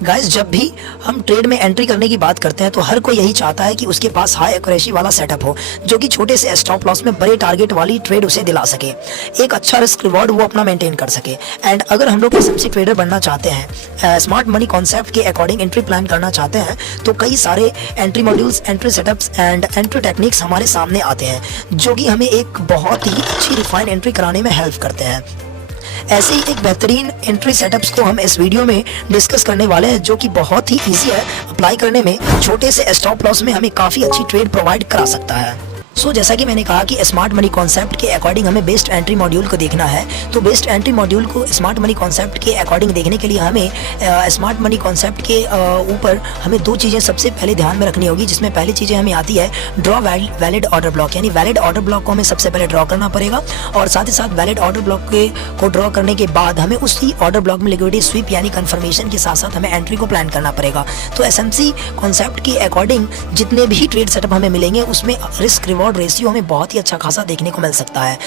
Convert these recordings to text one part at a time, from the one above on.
Guys, जब भी हम ट्रेड में एंट्री करने की बात करते हैं तो हर कोई यही चाहता है कि उसके पास हाई एक्यूरेसी वाला सेटअप हो जो कि छोटे से स्टॉप लॉस में बड़े टारगेट वाली ट्रेड उसे दिला सके, एक अच्छा रिस्क रिवॉर्ड वो अपना मेंटेन कर सके। एंड अगर हम लोग एसएमसी ट्रेडर बनना चाहते हैं, स्मार्ट मनी कॉन्सेप्ट के अकॉर्डिंग एंट्री प्लान करना चाहते हैं, तो कई सारे entry modules, entry setups and entry techniques हमारे सामने आते हैं जो कि हमें एक बहुत ही अच्छी रिफाइंड एंट्री कराने में हेल्प करते हैं। ऐसे ही एक बेहतरीन एंट्री सेटअप्स को हम इस वीडियो में डिस्कस करने वाले हैं जो कि बहुत ही इजी है अप्लाई करने में, छोटे से स्टॉप लॉस में हमें काफ़ी अच्छी ट्रेड प्रोवाइड करा सकता है। जैसा कि मैंने कहा कि स्मार्ट मनी कॉन्सेप्ट के अकॉर्डिंग हमें बेस्ट एंट्री मॉड्यूल को देखना है, तो बेस्ट एंट्री मॉड्यूल को स्मार्ट मनी कॉन्सेप्ट के अकॉर्डिंग देखने के लिए हमें स्मार्ट मनी कॉन्सेप्ट के ऊपर हमें दो चीज़ें सबसे पहले ध्यान में रखनी होगी, जिसमें पहली चीज़ें हमें आती है ड्रॉ वैलिड ऑर्डर ब्लॉक, यानी वैलिड ऑर्डर ब्लॉक को हमें सबसे पहले ड्रॉ करना पड़ेगा और साथ ही साथ वैलिड ऑर्डर ब्लॉक को ड्रॉ करने के बाद हमें उसी ऑर्डर ब्लॉक में लिक्विडिटी स्वीप यानी कन्फर्मेशन के साथ साथ हमें एंट्री को प्लान करना पड़ेगा। तो एसएमसी कॉन्सेप्ट के अकॉर्डिंग जितने भी ट्रेड सेटअप हमें मिलेंगे उसमें रिस्क रिवॉर्ड रेशियो हमें बहुत ही अच्छा खासा देखने को मिल सकता है।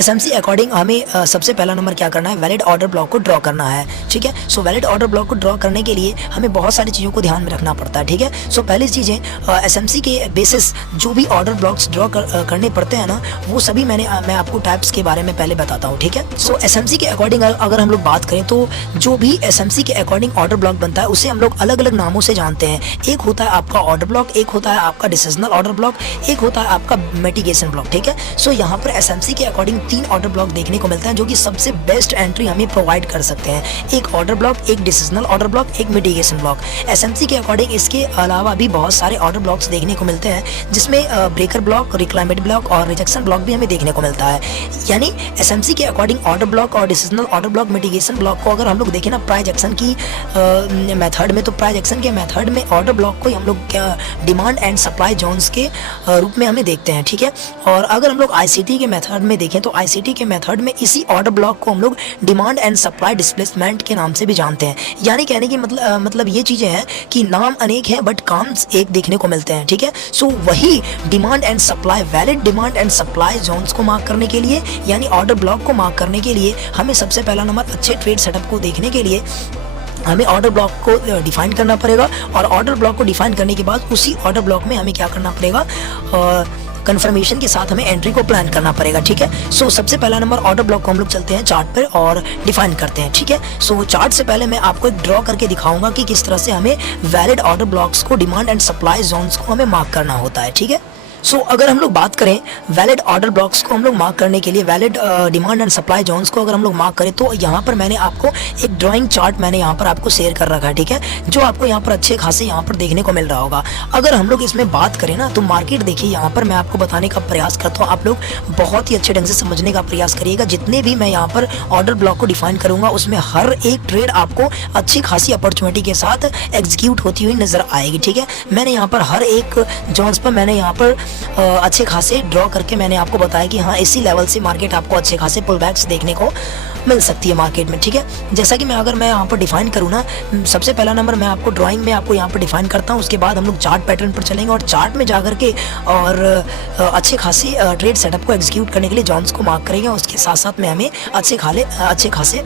एसएमसी अकॉर्डिंग हमें सबसे पहला नंबर क्या करना है, वैलिड ऑर्डर ब्लॉक को ड्रॉ करना है। ठीक है, वैलिड ऑर्डर ब्लॉक को ड्रॉ करने के लिए हमें बहुत सारी चीज़ों को ध्यान में रखना पड़ता है। ठीक है, पहली चीज़ें एसएमसी के बेसिस जो भी ऑर्डर ब्लॉक्स ड्रॉ करने पड़ते हैं ना, वो सभी मैं आपको टाइप्स के बारे में पहले बताता हूँ। ठीक है, एसएमसी के अकॉर्डिंग अगर हम लोग बात करें तो जो भी एसएमसी के अकॉर्डिंग ऑर्डर ब्लॉक बनता है उसे हम लोग अलग अलग नामों से जानते हैं। एक होता है आपका ऑर्डर ब्लॉक, एक होता है आपका डिसीजनल ऑर्डर ब्लॉक, एक होता है आपका मिटिगेशन ब्लॉक। ठीक है, यहाँ पर एसएमसी के अकॉर्डिंग 3 ऑर्डर ब्लॉक देखने को मिलते हैं जो कि सबसे बेस्ट एंट्री हमें प्रोवाइड कर सकते हैं। एक ऑर्डर ब्लॉक, एक डिसीजनल ऑर्डर ब्लॉक, एक मिटिगेशन ब्लॉक। एसएमसी के अकॉर्डिंग इसके अलावा भी बहुत सारे ऑर्डर ब्लॉक्स देखने को मिलते हैं जिसमें ब्रेकर ब्लॉक, रिक्लाइमेट ब्लॉक और रिजेक्शन ब्लॉक भी हमें देखने को मिलता है। यानी एसएमसी के अकॉर्डिंग ऑर्डर ब्लॉक और decisional order block, mitigation block को अगर हम लोग देखें ना प्राइस एक्शन की मेथड में, तो प्राइस एक्शन के मेथड में ऑर्डर ब्लॉक को हम लोग डिमांड एंड सप्लाई जोन्स के रूप में हमें देखते हैं। ठीक है, और अगर हम लोग आईसीटी के मेथड में देखें तो आईसीटी के मेथड में इसी ऑर्डर ब्लॉक को हम लोग डिमांड एंड सप्लाई डिस्प्लेसमेंट के नाम से भी जानते हैं। यानी कहने की मतलब ये चीज़ें हैं कि नाम अनेक हैं बट काम एक देखने को मिलते हैं। ठीक है, वही demand and supply, valid demand and supply zones को मार्क करने के लिए यानी ऑर्डर ब्लॉक को मार्क करने के लिए हमें सबसे पहला नंबर अच्छे ट्रेड सेटअप को देखने के लिए हमें ऑर्डर ब्लॉक को डिफाइन करना पड़ेगा और ऑर्डर ब्लॉक को डिफाइन करने के बाद उसी ऑर्डर ब्लॉक में हमें क्या करना पड़ेगा, कंफर्मेशन के साथ हमें एंट्री को प्लान करना पड़ेगा। ठीक है, सबसे पहला नंबर ऑर्डर ब्लॉक को हम लोग चलते हैं चार्ट पर और डिफाइन करते हैं। ठीक है, चार्ट से पहले मैं आपको एक ड्रॉ करके दिखाऊंगा कि किस तरह से हमें वैलिड ऑर्डर ब्लॉक्स को डिमांड एंड सप्लाई जोन्स को हमें मार्क करना होता है। ठीक है, अगर हम लोग बात करें वैलिड ऑर्डर ब्लॉक्स को हम लोग मार्क करने के लिए, valid demand and supply zones को अगर हम लोग मार्क करें तो यहाँ पर मैंने आपको एक ड्राइंग चार्ट मैंने यहाँ पर आपको शेयर कर रखा है। ठीक है, जो आपको यहाँ पर अच्छे खासे यहाँ पर देखने को मिल रहा होगा। अगर हम लोग इसमें बात करें ना तो मार्केट देखिए, यहाँ पर मैं आपको बताने का प्रयास करता हूँ, आप लोग बहुत ही अच्छे ढंग से समझने का प्रयास करिएगा। जितने भी मैं यहाँ पर ऑर्डर ब्लॉक को डिफाइन करूँगा उसमें हर एक ट्रेड आपको अच्छी खासी अपॉर्चुनिटी के साथ एग्जीक्यूट होती हुई नजर आएगी। ठीक है, मैंने यहाँ पर हर एक जोन्स पर मैंने यहाँ पर अच्छे खासे ड्रॉ करके मैंने आपको बताया कि हाँ इसी लेवल से मार्केट आपको अच्छे खासे पुल बैक्स देखने को मिल सकती है मार्केट में। ठीक है, जैसा कि अगर मैं यहाँ पर डिफाइन करूँ ना, सबसे पहला नंबर मैं आपको ड्राइंग में आपको यहाँ पर डिफाइन करता हूँ, उसके बाद हम लोग चार्ट पैटर्न पर चलेंगे और चार्ट में जाकर के और अच्छे खासी ट्रेड सेटअप को एग्जीक्यूट करने के लिए जॉन्स को मार्क करेंगे। उसके साथ साथ में हमें अच्छे खासे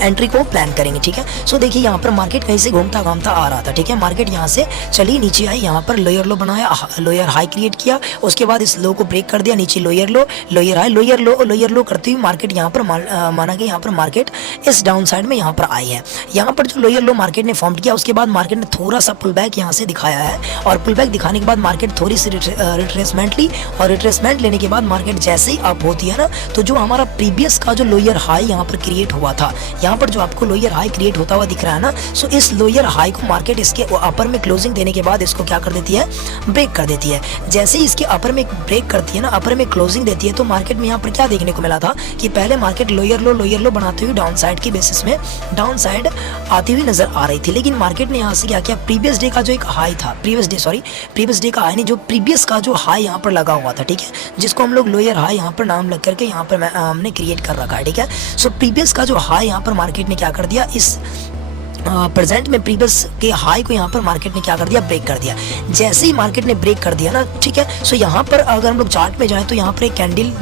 एंट्री को प्लान करेंगे। ठीक है, देखिए यहाँ पर मार्केट कहीं से घूमता घामता आ रहा था। ठीक है, मार्केट यहाँ से चली नीचे आई, यहाँ पर लोअर लो बनाया, लोअर हाई क्रिएट किया, उसके बाद इस लो को ब्रेक कर दिया, नीचे लोअर लो, लोअर हाई, लोअर लो करते हुए मार्केट यहाँ पर माना कि यहाँ पर मार्केट इस डाउन साइड में यहाँ पर आई है। यहाँ पर जो लोअर लो मार्केट ने फॉर्म किया उसके बाद मार्केट ने थोड़ा सा पुल बैक यहाँ से दिखाया है और पुल बैक दिखाने के बाद मार्केट थोड़ी सी रिट्रेसमेंट ली और रिट्रेसमेंट लेने के बाद मार्केट जैसे ही अप होती है ना, तो जो हमारा प्रीवियस का जो लोअर हाई यहाँ पर क्रिएट हुआ था, यहाँ पर जो आपको लोअर हाई क्रिएट होता हुआ दिख रहा है ना, इस लोअर हाई को मार्केट इसके अपर में क्लोजिंग देने के बाद इसको क्या कर देती है, ब्रेक कर देती है। जैसे ही इसके अपर में ब्रेक करती है ना, अपर में क्लोजिंग देती है, तो मार्केट में यहाँ पर क्या देखने को मिला था कि पहले मार्केट लोअर लो बनाते हुए डाउन साइड की बेसिस में डाउन साइड आती हुई नजर आ रही थी, लेकिन मार्केट ने यहाँ से क्या किया, प्रीवियस डे का जो एक हाई था, प्रीवियस डे का हाई नहीं, जो प्रीवियस का जो हाई यहाँ पर लगा हुआ था, ठीक है, जिसको हम लोग लोअर हाई यहाँ पर नाम लग करके यहाँ पर हमने क्रिएट कर रखा है। ठीक है, प्रीवियस का जो हाई यहाँ पर मार्केट ने क्या कर दिया, इस प्रेजेंट में प्रीवियस के हाई को यहाँ पर मार्केट ने क्या कर दिया, ब्रेक कर दिया। जैसे ही मार्केट ने ब्रेक कर दिया ना, ठीक है, सो यहाँ पर अगर हम लोग चार्ट में जाएं तो यहाँ पर एक कैंडल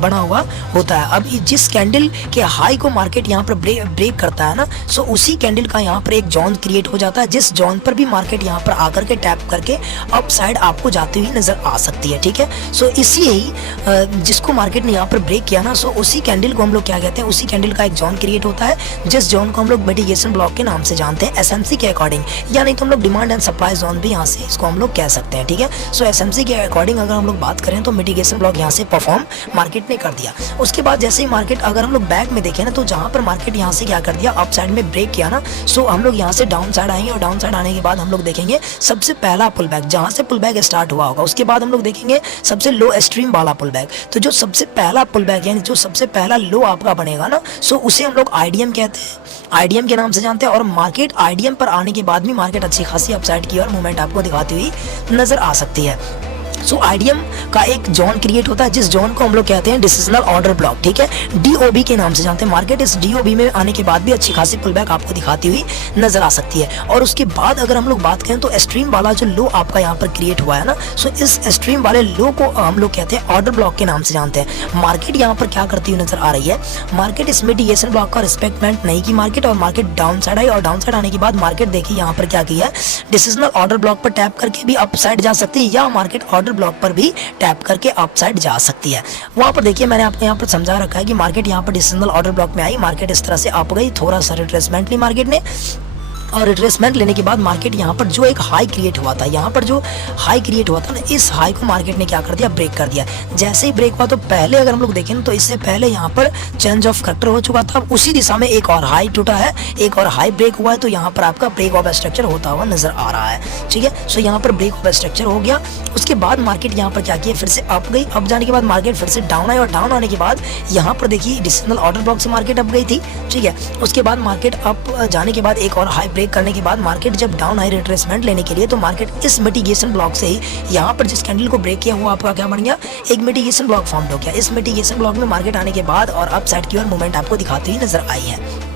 बना हुआ होता है। अब जिस कैंडल के हाई को मार्केट यहाँ पर ब्रेक करता है ना, सो उसी कैंडल का यहाँ पर एक जोन क्रिएट हो जाता है, जिस जोन पर भी मार्केट यहाँ पर आकर के टैप करके अप साइड आपको जाती हुई नजर आ सकती है, ठीक है। सो इसी ही जिसको मार्केट ने यहाँ पर ब्रेक किया ना, सो उसी कैंडल को हम लोग क्या कहते हैं, उसी कैंडल का एक जोन क्रिएट होता है, जिस जोन को हम लोग मिटिगेशन ब्लॉक के नाम से जानते हैं, एसएमसी के अकॉर्डिंग, या नहीं तो हम लोग डिमांड एंड सप्लाई जोन भी यहाँ से इसको हम लोग कह सकते हैं, ठीक है। सो एसएमसी के अकॉर्डिंग अगर हम लोग बात करें तो मिटिगेशन ब्लॉक यहाँ से परफॉर्म मार्केट ने कर दिया। उसके बाद जैसे ही मार्केट अगर हम लोग बैक में देखें ना, तो जहाँ पर मार्केट यहाँ से क्या कर दिया, अप साइड में ब्रेक किया ना, सो हम लोग यहाँ से डाउन साइड आएंगे, और डाउन साइड आने के बाद हम लोग देखेंगे सबसे पहला पुल बैक, जहाँ से पुल बैक स्टार्ट हुआ होगा, उसके बाद हम लोग देखेंगे सबसे लो एक्सट्रीम वाला पुल बैक। तो जो सबसे पहला पुल बैक यानी जो सबसे पहला लो आपका बनेगा ना, सो उसे हम लोग आईडीएम कहते हैं, आईडीएम के नाम से जानते हैं। और मार्केट आईडीएम पर आने के बाद भी मार्केट अच्छी खासी अपसाइड की और मूवमेंट आपको दिखाती हुई नजर आ सकती है। सो आईडीएम का एक जोन क्रिएट होता है, जिस जोन को हम लोग कहते हैं डिसिजनल ऑर्डर ब्लॉक, ठीक है, डीओबी के नाम से जानते हैं। मार्केट इस डीओबी में आने के बाद भी अच्छी खासी पुलबैक आपको दिखाती हुई नजर आ सकती है। और उसके बाद अगर हम लोग बात करें तो एक्सट्रीम वाला जो लो आपका यहाँ पर क्रिएट हुआ है ना, सो इस एक्सट्रीम वाले लो को हम लोग कहते हैं ऑर्डर ब्लॉक के नाम से जानते हैं। मार्केट यहाँ पर क्या करती हुई नजर आ रही है, मार्केट इस मिटिगेशन ब्लॉक का रिस्पेक्टमेंट नहीं की मार्केट, और मार्केट डाउन साइड आई, और डाउन साइड आने के बाद मार्केट देखिए यहाँ पर क्या किया है, डिसिजनल ऑर्डर ब्लॉक पर टैप करके भी अप साइड जा सकती है, या मार्केट ऑर्डर ब्लॉक पर भी टैप करके अपसाइड जा सकती है। वहां पर देखिए मैंने आपको यहाँ पर समझा रखा है कि मार्केट यहाँ पर डिसिजनल ऑर्डर ब्लॉक में आई, मार्केट इस तरह से अप गई, थोड़ा सा रिट्रेसमेंट ली मार्केट ने, और रिट्रेसमेंट लेने के बाद मार्केट यहाँ पर जो एक हाई क्रिएट हुआ था, यहाँ पर जो हाई क्रिएट हुआ था ना, इस हाई को मार्केट ने क्या कर दिया, ब्रेक कर दिया। जैसे ही ब्रेक हुआ तो पहले अगर हम लोग देखें तो इससे पहले यहाँ पर चेंज ऑफ करेक्टर हो चुका था, उसी दिशा में एक और हाई टूटा है, एक और हाई ब्रेक हुआ है, तो यहाँ पर आपका ब्रेक ऑफ स्ट्रक्चर होता हुआ नजर आ रहा है, ठीक है। सो यहाँ पर ब्रेक ऑफ स्ट्रक्चर हो गया। उसके बाद मार्केट यहाँ पर क्या किया, फिर से अप गई, अप जाने के बाद मार्केट फिर से डाउन आई, और डाउन आने के बाद यहाँ पर देखिए डिसिजनल ऑर्डर ब्लॉक से मार्केट अप गई थी, ठीक है। उसके बाद मार्केट अप जाने के बाद एक और हाई ब्रेक करने के बाद मार्केट जब डाउन आई रिट्रेसमेंट लेने के लिए, तो मार्केट इस मिटिगेशन ब्लॉक से ही यहाँ पर जिस कैंडल को ब्रेक किया वो आपका क्या बन गया, एक मिटिगेशन ब्लॉक फॉर्म हो गया। इस मिटिगेशन ब्लॉक में मार्केट आने के बाद और अप साइड की ओर मूवमेंट आपको दिखाती हुई नजर आई है।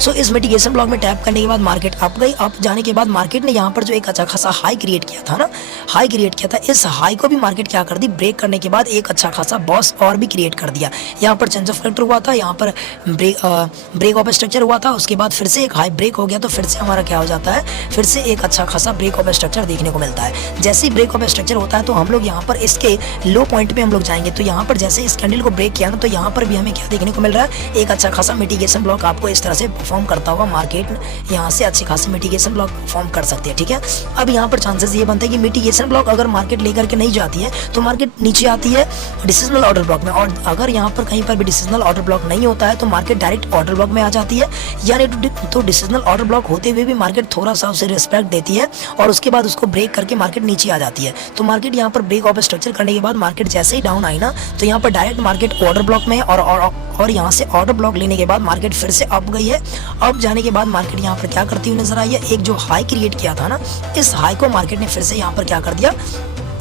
सो इस मिटिगेशन ब्लॉक में टैप करने के बाद मार्केट अप गई, अप जाने के बाद मार्केट ने यहाँ पर जो एक अच्छा खासा हाई क्रिएट किया था ना, हाई क्रिएट किया था, इस हाई को भी मार्केट क्या कर दी, ब्रेक करने के बाद एक अच्छा खासा बॉस और भी क्रिएट कर दिया। यहाँ पर चेंज ऑफ करेक्टर हुआ था, यहाँ पर ब्रेक ऑफ स्ट्रक्चर हुआ था, उसके बाद फिर से एक हाई ब्रेक हो गया, तो फिर से हमारा क्या हो जाता है, फिर से एक अच्छा खासा ब्रेक ऑफ स्ट्रक्चर देखने को मिलता है। जैसे ही ब्रेक ऑफ स्ट्रक्चर होता है तो हम लोग यहाँ पर इसके लो पॉइंट पे हम लोग जाएंगे, तो यहाँ पर जैसे इस कैंडल को ब्रेक किया ना, तो यहाँ पर भी हमें क्या देखने को मिल रहा है, एक अच्छा खासा मिटिगेशन ब्लॉक आपको इस तरह से परफॉर्म करता हुआ मार्केट यहाँ से अच्छी खासी मिटिगेशन ब्लॉक फॉर्म कर सकती है, ठीक है। अब यहाँ पर चांसेस ये बनता है कि मिटिगेशन ब्लॉक अगर मार्केट लेकर के नहीं जाती है तो मार्केट नीचे आती है डिसिजनल ऑर्डर ब्लॉक में, और अगर यहाँ पर कहीं पर भी डिसिजनल ऑर्डर ब्लॉक नहीं होता है तो मार्केट डायरेक्ट ऑर्डर ब्लॉक में आ जाती है, यानी तो डिसिजनल ऑर्डर ब्लॉक होते हुए भी मार्केट थोड़ा सा उसे रिस्पेक्ट देती है, और उसके बाद उसको ब्रेक करके मार्केट नीचे आ जाती है। तो मार्केट यहाँ पर ब्रेक ऑफ स्ट्रक्चर करने के बाद मार्केट जैसे ही डाउन आई ना, तो यहाँ पर डायरेक्ट मार्केट ऑर्डर ब्लॉक में, और यहाँ से ऑर्डर ब्लॉक लेने के बाद मार्केट फिर से अप गई है। अप जाने के बाद मार्केट यहाँ पर क्या करती हुई नजर आई है, एक जो हाई क्रिएट किया था ना, इस हाई को मार्केट ने फिर से यहाँ पर क्या कर दिया,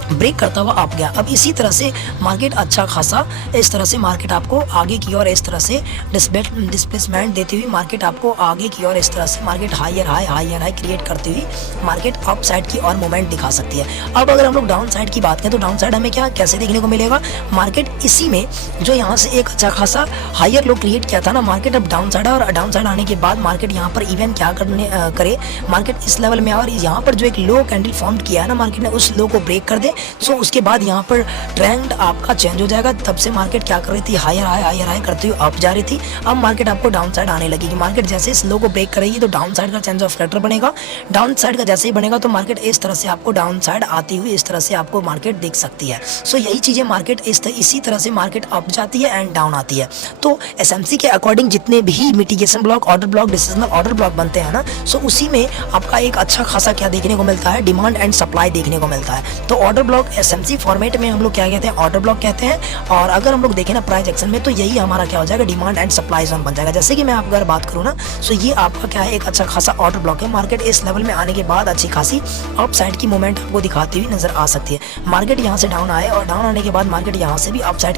ब्रेक करता हुआ आप गया। अब इसी तरह से मार्केट अच्छा खासा इस तरह से मार्केट आपको आगे की ओर इस तरह से डिस्प्लेसमेंट देती हुई मार्केट आपको आगे की ओर इस तरह से मार्केट हायर हाई क्रिएट करती हुई मार्केट अप साइड की और मूवमेंट दिखा सकती है। अब अगर हम लोग डाउन साइड की बात करें तो डाउन साइड हमें क्या कैसे देखने को मिलेगा, मार्केट इसी में जो यहाँ से एक अच्छा खासा हायर लो क्रिएट किया था ना, मार्केट अब डाउन साइड है, और डाउन साइड आने के बाद मार्केट यहाँ पर इवन क्या करे, मार्केट इस लेवल में, और यहाँ पर जो एक लो कैंडल फॉर्म किया है ना मार्केट ने, उस लो को ब्रेक कर दे। सो उसके बाद यहाँ पर ट्रेंड आपका चेंज हो जाएगा। तब से मार्केट क्या कर रही थी, हायर हाई करती हुई अप जा रही थी। अब मार्केट आपको डाउन साइड आने लगेगी। मार्केट जैसे इस लो को ब्रेक करेगी तो डाउन साइड का चेंज ऑफ कैरेक्टर बनेगा। डाउन साइड का जैसे ही बनेगा तो मार्केट इस तरह से आपको डाउन साइड आती हुई इस तरह से आपको मार्केट दिख सकती है। सो यही चीज़ें मार्केट इसी तरह से मार्केट अप जाती है एंड डाउन आती है। तो एसएमसी के अकॉर्डिंग जितने भी mitigation block, order block, decisional order block बनते हैं ना, सो उसी में आपका एक अच्छा खासा क्या देखने को मिलता है, डिमांड एंड सप्लाई देखने को मिलता है। तो ऑर्डर ब्लॉक एसएमसी फॉर्मेट में हम लोग क्या कहते हैं, ऑर्डर ब्लॉक कहते हैं। और अगर हम लोग देखें ना प्राइस एक्शन में, तो यही हमारा क्या हो जाएगा, डिमांड एंड सप्लाई जोन बन जाएगा। जैसे कि मैं आपको अगर बात करूँ ना, सो ये आपका क्या है, एक अच्छा खासा ऑर्डर ब्लॉक है। मार्केट इस लेवल में आने के बाद अच्छी खासी अप साइड की मूवमेंट आपको दिखाती हुई नजर आ सकती है। मार्केट यहाँ से डाउन आए और डाउन आने के बाद मार्केट यहाँ से भी अप साइड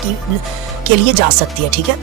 के लिए जा सकती है, ठीक है।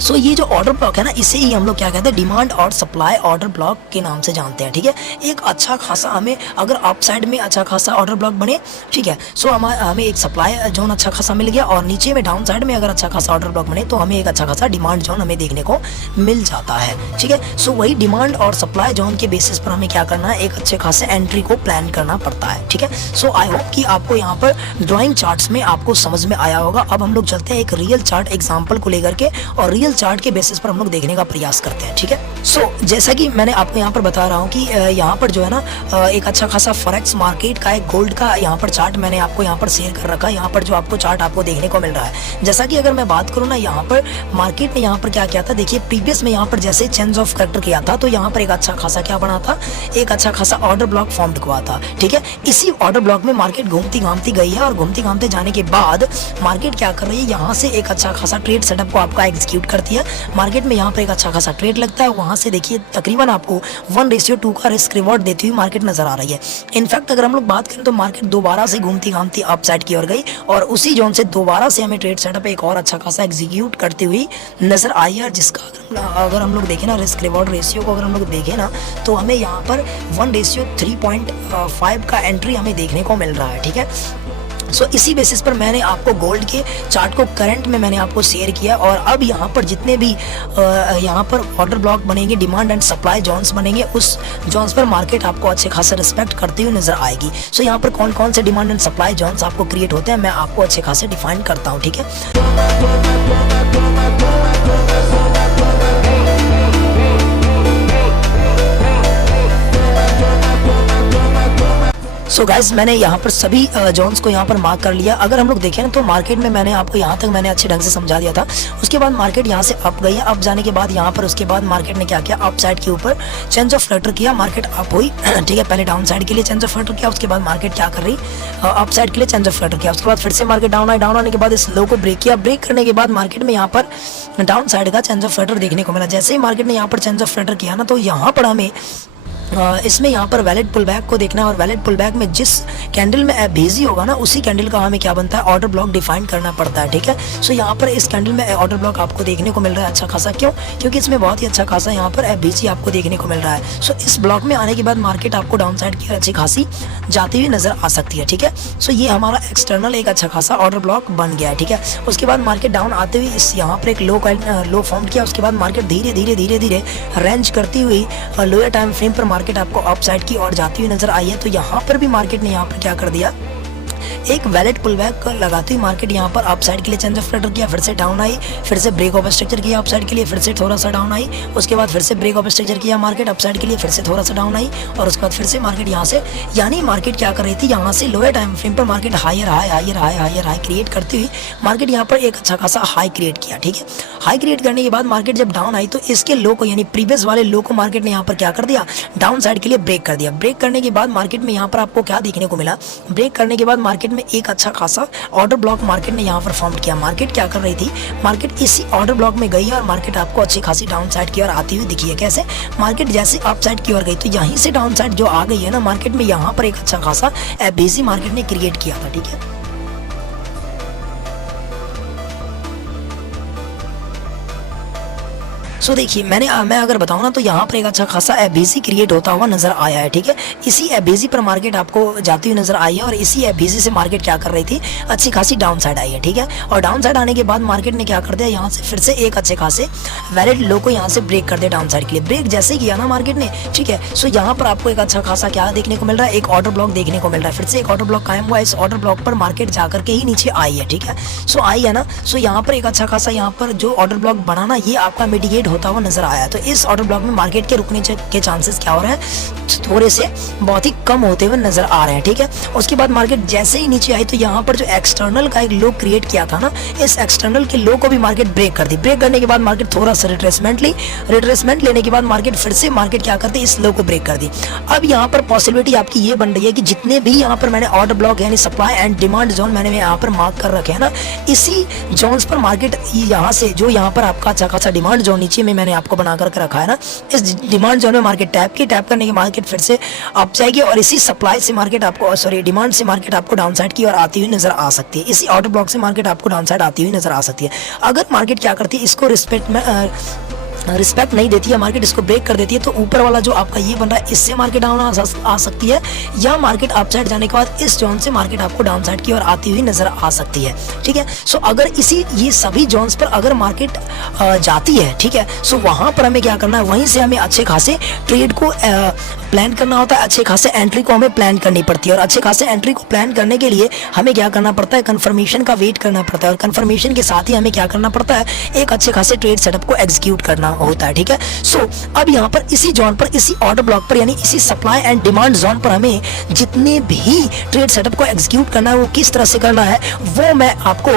सो ये जो ऑर्डर ब्लॉक है ना, इसे ही हम लोग क्या कहते हैं, डिमांड और सप्लाई ऑर्डर ब्लॉक के नाम से जानते हैं, ठीक है। एक अच्छा खासा हमें अगर अप साइड में अच्छा खासा ऑर्डर ब्लॉक बने, ठीक है, सो हमें एक सप्लाई जोन अच्छा खासा मिल गया, और नीचे में डाउन साइड में अगर अच्छा खासा ऑर्डर ब्लॉक बने तो हमें एक अच्छा खासा डिमांड जोन हमें देखने को मिल जाता है, ठीक है। सो वही डिमांड और सप्लाई जोन के बेसिस पर हमें क्या करना है, एक अच्छे खासे एंट्री को प्लान करना पड़ता है, ठीक है। सो आई होप कि आपको यहाँ पर ड्राइंग चार्ट्स में आपको समझ में आया होगा। अब हम लोग चलते हैं एक रियल चार्ट एग्जाम्पल को लेकर के, और रियल चार्ट के बेसिस पर हम लोग देखने का प्रयास करते हैं, ठीक है। सो जैसा कि मैंने आपको यहाँ पर बता रहा हूँ कि यहाँ पर जो है ना एक अच्छा खासा फॉरेक्स मार्केट का एक गोल्ड का यहाँ पर चार्ट मैंने आपको यहाँ पर शेयर कर रखा है। यहाँ पर जो आपको चार्ट आपको देखने को मिल रहा है, जैसा कि अगर मैं बात करूँ ना, यहाँ पर मार्केट ने यहाँ पर क्या किया था, देखिए प्रीवियस में यहाँ पर जैसे चेंज ऑफ करेक्टर किया था, तो यहाँ पर एक अच्छा खासा क्या बना था, एक अच्छा खासा ऑर्डर ब्लॉक फॉर्म्ड हुआ था, ठीक है। इसी ऑर्डर ब्लॉक में मार्केट घूमती घामती गई है, और घूमती घामते जाने के बाद मार्केट क्या कर रही है, यहाँ से एक अच्छा खासा ट्रेड सेटअप को आपका एग्जीक्यूट करती है। मार्केट में यहाँ पर एक अच्छा खासा ट्रेड लगता है, वहाँ से देखिए तकरीबन आपको 1:2 का रिस्क रिवॉर्ड देती हुई मार्केट नजर आ रही है। इनफैक्ट अगर हम लोग बात करें तो मार्केट दोबारा से घूमती घामती अपसाइड की ओर गई, और उसी जोन से दोबारा से हमें ट्रेड सेटअप एक और अच्छा खासा एग्जीक्यूट करती हुई नजर आई है, जिसका अगर हम लोग देखें ना, रिस्क रिवॉर्ड रेशियो को अगर हम लोग देखें ना, तो हमें यहाँ पर 1:3.5 का एंट्री हमें देखने को मिल रहा है, ठीक है। सो इसी बेसिस पर मैंने आपको गोल्ड के चार्ट को करंट में मैंने आपको शेयर किया, और अब यहाँ पर जितने भी यहाँ पर ऑर्डर ब्लॉक बनेंगे, डिमांड एंड सप्लाई जोन्स बनेंगे, उस जोन्स पर मार्केट आपको अच्छे खासा रिस्पेक्ट करती हुई नजर आएगी। सो यहाँ पर कौन कौन से डिमांड एंड सप्लाई जोन्स आपको क्रिएट होते हैं, मैं आपको अच्छे खासे डिफाइन करता हूँ, ठीक है। सो गाइस, मैंने यहाँ पर सभी जोन्स को यहाँ पर मार्क कर लिया। अगर हम लोग देखें ना, तो मार्केट में मैंने आपको यहाँ तक मैंने अच्छे ढंग से समझा दिया था। उसके बाद मार्केट यहाँ से अप गई है, अप जाने के बाद यहाँ पर उसके बाद मार्केट ने क्या किया, अप साइड के ऊपर चेंज ऑफ करेक्टर किया, मार्केट अप हुई, ठीक है। पहले डाउन साइड के लिए चेंज ऑफ करेक्टर किया, उसके बाद मार्केट क्या कर रही, अप साइड के लिए चेंज ऑफ करेक्टर किया, उसके बाद फिर से मार्केट डाउन आई, डाउन आने के बाद इस लो को ब्रेक किया, ब्रेक करने के बाद मार्केट में यहाँ पर डाउन साइड का चेंज ऑफ करेक्टर देखने को मिला। जैसे ही मार्केट ने यहाँ पर चेंज ऑफ करेक्टर किया ना, तो यहाँ पर हमें इसमें यहाँ पर वैलिड पुल बैक को देखना है, और वैलिड पुल बैक में जिस कैंडल में बिजी होगा ना, उसी कैंडल का हमें क्या बनता है, ऑर्डर ब्लॉक डिफाइन करना पड़ता है, ठीक है। सो यहाँ पर इस कैंडल में ऑर्डर ब्लॉक आपको देखने को मिल रहा है अच्छा खासा, क्यों, क्योंकि इसमें बहुत ही अच्छा खासा यहाँ पर बिजी आपको देखने को मिल रहा है। सो इस ब्लॉक में आने के बाद मार्केट आपको डाउन साइड की अच्छी खासी जाती हुई नजर आ सकती है, ठीक है। सो ये हमारा एक्सटर्नल एक अच्छा खासा ऑर्डर ब्लॉक बन गया है, ठीक है। उसके बाद मार्केट डाउन आते हुए इस यहाँ पर एक लो फॉर्म किया, उसके बाद मार्केट धीरे धीरे धीरे धीरे रेंज करती हुई लोअर टाइम फ्रेम पर मार्केट आपको अप साइड की ओर जाती हुई नजर आई है। तो यहाँ पर भी मार्केट ने यहाँ पर क्या कर दिया, एक वैलिड पुल बैक लगाती हुई मार्केट यहाँ पर अप साइड के लिए चेंज ऑफ करेक्टर किया, फिर से डाउन आई, फिर से ब्रेक ऑफ स्ट्रक्चर किया अप साइड के लिए, फिर से थोड़ा सा डाउन आई, उसके बाद फिर से ब्रेक ऑफ स्ट्रक्चर किया मार्केट अप साइड के लिए, फिर से थोड़ा सा डाउन आई, और उसके बाद फिर से मार्केट यहाँ से, यानी मार्केट क्या कर रही थी, यहाँ से लोअर टाइम फ्रेम पर market higher high higher high higher high create करती हुई मार्केट यहाँ पर एक अच्छा खासा हाई क्रिएट किया, ठीक है। हाई क्रिएट करने के बाद मार्केट जब डाउन आई, तो इसके लो को, यानी प्रीवियस वाले लो को मार्केट ने यहाँ पर क्या कर दिया, डाउन साइड के लिए ब्रेक कर दिया। ब्रेक करने के बाद मार्केट में यहाँ पर आपको क्या देखने को मिला, ब्रेक करने के बाद मार्केट में एक अच्छा खासा ऑर्डर ब्लॉक मार्केट ने यहाँ पर फॉर्म किया। मार्केट क्या कर रही थी, मार्केट इसी ऑर्डर ब्लॉक में गई है, और मार्केट आपको अच्छी खासी डाउन साइड की ओर आती हुई दिखी है। कैसे, मार्केट जैसे अप साइड की ओर गई, तो यहीं से डाउन साइड जो आ गई है ना मार्केट में, यहाँ पर एक अच्छा खासा एबीसी मार्केट ने क्रिएट किया था, ठीक है। सो देखिए, मैं अगर बताऊँ ना, तो यहाँ पर एक अच्छा खासा एबीसी क्रिएट होता हुआ नजर आया है, ठीक है। इसी एबीसी पर मार्केट आपको जाती हुई नजर आई है, और इसी एबीसी से मार्केट क्या कर रही थी, अच्छी खासी डाउन साइड आई है, ठीक है। और डाउन साइड आने के बाद मार्केट ने क्या कर दिया, यहाँ से फिर से एक अच्छे खासे वैलिड लो को यहाँ से ब्रेक कर दिया डाउन साइड के लिए। ब्रेक जैसे किया ना मार्केट ने, ठीक है। सो यहाँ पर आपको एक अच्छा खासा क्या देखने को मिल रहा है, एक ऑर्डर ब्लॉक देखने को मिल रहा है, फिर से एक ऑर्डर ब्लॉक कायम हुआ। इस ऑर्डर ब्लॉक पर मार्केट जाकर के ही नीचे आई है, ठीक है। सो आई है ना, सो यहाँ पर एक अच्छा खासा यहाँ पर जो ऑर्डर ब्लॉक बनाना, ये आपका मिटिगेट होता हुआ नजर आया। तो इस ऑर्डर ब्लॉक में मार्केट के रुकने के चांसेस क्या हो रहे हैं, थोड़े से बहुत ही कम होते हुए नजर आ रहे हैं, ठीक है। उसके बाद मार्केट जैसे ही नीचे आई, तो यहाँ पर जो एक्सटर्नल का एक लो क्रिएट किया था ना, इस एक्सटर्नल के लो को भी मार्केट ब्रेक कर दी। ब्रेक करने के बाद मार्केट थोड़ा सा रिट्रेसमेंट ली, रिट्रेसमेंट लेने के बाद मार्केट फिर से मार्केट क्या करती, इस लो को ब्रेक कर दी। अब यहाँ पर पॉसिबिलिटी आपकी ये बन रही है कि जितने भी यहाँ पर मैंने ऑर्डर ब्लॉक यानी सप्लाई एंड डिमांड जोन मैंने यहाँ पर मार्क कर रखे हैं ना, इसी जोन्स पर मार्केट यहाँ से जो यहाँ पर आपका अच्छा खासा डिमांड जोन नीचे में मैंने आपको बना करके रखा है ना, इस डिमांड जोन में मार्केट टैप करने के मार्केट फिर से अप जाएगी और इसी सप्लाई से मार्केट आपको डिमांड से मार्केट आपको डाउन साइड की ओर आती हुई नजर आ सकती है। इसी ऑर्डर ब्लॉक से मार्केट आपको डाउन साइड आती हुई नजर आ सकती है। अगर मार्केट क्या करती है, इसको रिस्पेक्ट नहीं देती है, मार्केट इसको ब्रेक कर देती है, तो ऊपर वाला जो आपका ये बन रहा है इससे मार्केट डाउन आ सकती है, या मार्केट अपसाइड जाने के बाद इस जोन से मार्केट आपको डाउन साइड की ओर आती हुई नजर आ सकती है। ठीक है, सो अगर ये सभी जोन्स पर अगर मार्केट जाती है, ठीक है, सो वहां पर हमें क्या करना है, वहीं से हमें अच्छे खासे ट्रेड को प्लान करना होता है, अच्छे खासे एंट्री को हमें प्लान करनी पड़ती है। और अच्छे खासे एंट्री को प्लान करने के लिए हमें क्या करना पड़ता है, कंफर्मेशन का वेट करना पड़ता है, और कंफर्मेशन के साथ ही हमें क्या करना पड़ता है, एक अच्छे खासे ट्रेड सेटअप को एग्जीक्यूट करना होता है। ठीक है, सो अब यहाँ पर इसी जोन पर, इसी ऑर्डर ब्लॉक पर, यानी इसी सप्लाई एंड डिमांड जोन पर हमें जितने भी ट्रेड सेटअप को एग्जीक्यूट करना है वो किस तरह से करना है, वो मैं आपको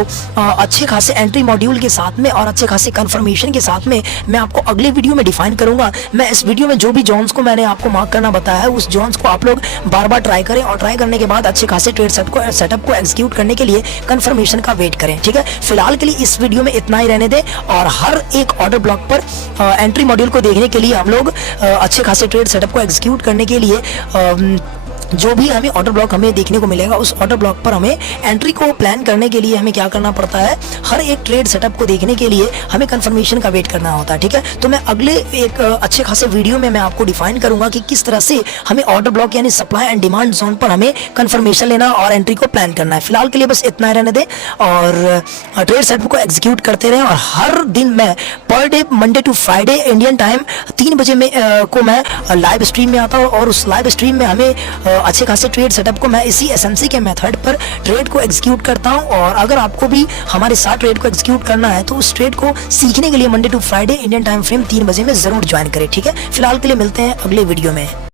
अच्छे खासे एंट्री मॉड्यूल के साथ में और अच्छे खासे कंफर्मेशन के साथ में मैं आपको अगले वीडियो में डिफाइन करूंगा। मैं इस वीडियो में जो भी जोन्स को मैंने आपको मार्क करना बताया है, उस जोन्स को आप लोग बार बार ट्राई करें, और ट्राई करने के बाद अच्छे खासे ट्रेड सेटअप को एग्जीक्यूट करने के लिए कंफर्मेशन का वेट करें। ठीक है, फिलहाल के लिए इस वीडियो में इतना ही रहने दें, और हर एक ऑर्डर ब्लॉक पर एंट्री मॉड्यूल को देखने के लिए हम लोग अच्छे खासे ट्रेड सेटअप को एग्जीक्यूट करने के लिए जो भी हमें ऑर्डर ब्लॉक हमें देखने को मिलेगा, उस ऑर्डर ब्लॉक पर हमें एंट्री को प्लान करने के लिए हमें क्या करना पड़ता है, हर एक ट्रेड सेटअप को देखने के लिए हमें कंफर्मेशन का वेट करना होता है। ठीक है, तो मैं अगले एक अच्छे खासे वीडियो में मैं आपको डिफाइन करूंगा कि किस तरह से हमें ऑर्डर ब्लॉक यानी सप्लाई एंड डिमांड जोन पर हमें कंफर्मेशन लेना और एंट्री को प्लान करना है। फिलहाल के लिए बस इतना रहने दें, और ट्रेड सेटअप को एग्जीक्यूट करते रहें। और हर दिन मैं per day Monday to Friday Indian time 3 बजे में को मैं लाइव स्ट्रीम में आता हूँ, और उस लाइव स्ट्रीम में हमें अच्छे खासे ट्रेड सेटअप को मैं इसी एसएमसी के मेथड पर ट्रेड को एग्जीक्यूट करता हूं। और अगर आपको भी हमारे साथ ट्रेड को एग्जीक्यूट करना है तो उस ट्रेड को सीखने के लिए Monday to Friday Indian time frame 3 बजे में जरूर ज्वाइन करें। ठीक है, फिलहाल के लिए मिलते हैं अगले वीडियो में।